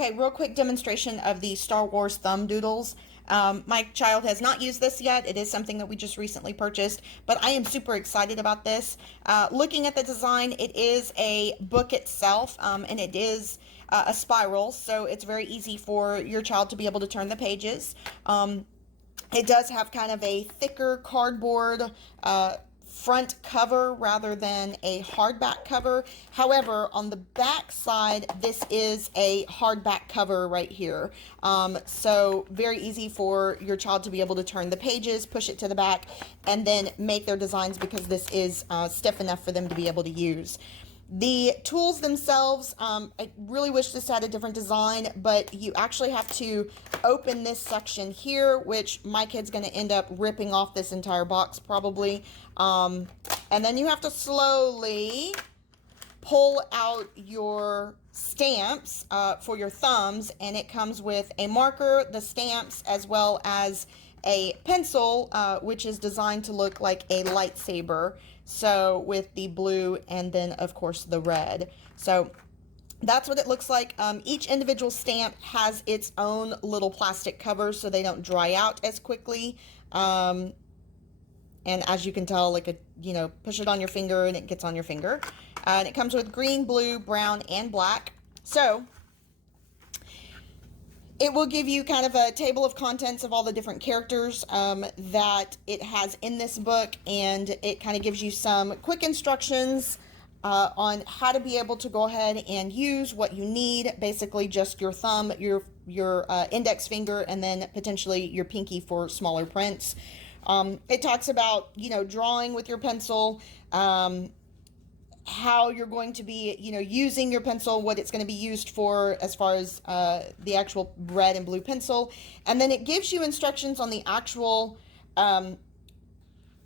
Okay, real quick demonstration of the Star Wars thumb doodles. My child has not used this yet. It is something that we just recently purchased, but I am super excited about this. Looking at the design, it is a book itself, and it is a spiral, so it's very easy for your child to be able to turn the pages. It does have kind of a thicker cardboard front cover rather than a hardback cover. However, on the back side, this is a hardback cover right here. So very easy for your child to be able to turn the pages, push it to the back, and then make their designs because this is stiff enough for them to be able to use. The tools themselves, I really wish this had a different design, but you actually have to open this section here, which my kid's going to end up ripping off this entire box probably. And then you have to slowly pull out your stamps for your thumbs, and it comes with a marker, the stamps, as well as a pencil, which is designed to look like a lightsaber. So with the blue and then of course the red. So that's what it looks like. Each individual stamp has its own little plastic cover so they don't dry out as quickly. And as you can tell, like push it on your finger and it gets on your finger. And it comes with green, blue, brown, and black. So it will give you kind of a table of contents of all the different characters that it has in this book, and it kind of gives you some quick instructions on how to be able to go ahead and use what you need. Basically just your thumb, your index finger, and then potentially your pinky for smaller prints. It talks about, drawing with your pencil, how you're going to be, using your pencil, what it's going to be used for as far as the actual red and blue pencil. And then it gives you instructions on the actual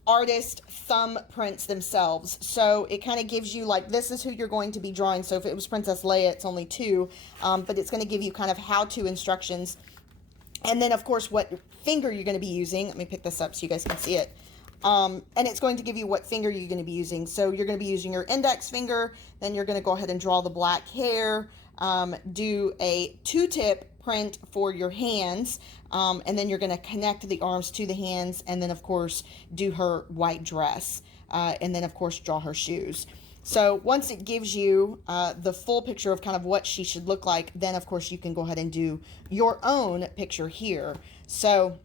artist thumbprints themselves. So it kind of gives you like, this is who you're going to be drawing. So if it was Princess Leia, it's only 2, but it's going to give you kind of how-to instructions. And then of course what finger you're going to be using. Let me pick this up so you guys can see it. And it's going to give you what finger you're going to be using. So you're going to be using your index finger, then you're going to go ahead and draw the black hair, do a 2-tip print for your hands, and then you're going to connect the arms to the hands, and then of course do her white dress, and then of course draw her shoes. So once it gives you the full picture of kind of what she should look like, then of course you can go ahead and do your own picture here. So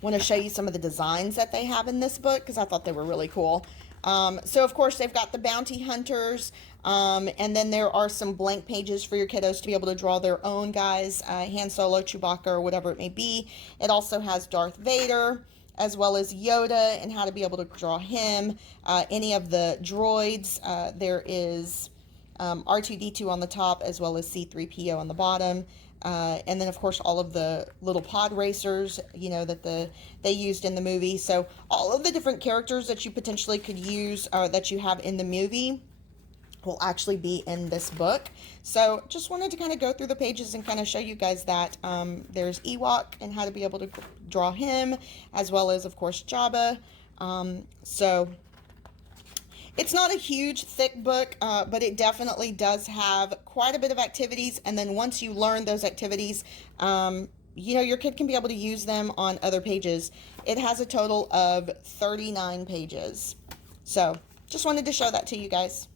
want to show you some of the designs that they have in this book because I thought they were really cool. So of course they've got the bounty hunters, and then there are some blank pages for your kiddos to be able to draw their own guys, Han Solo, Chewbacca, or whatever it may be. It also has Darth Vader as well as Yoda and how to be able to draw him. Any of the droids, there is R2-D2 on the top as well as C-3PO on the bottom. And then of course all of the little pod racers, that they used in the movie. So all of the different characters that you potentially could use, that you have in the movie, will actually be in this book. So just wanted to kind of go through the pages and kind of show you guys that there's Ewok and how to be able to draw him, as well as of course Jabba. So it's not a huge, thick book, but it definitely does have quite a bit of activities. And then once you learn those activities, your kid can be able to use them on other pages. It has a total of 39 pages. So just wanted to show that to you guys.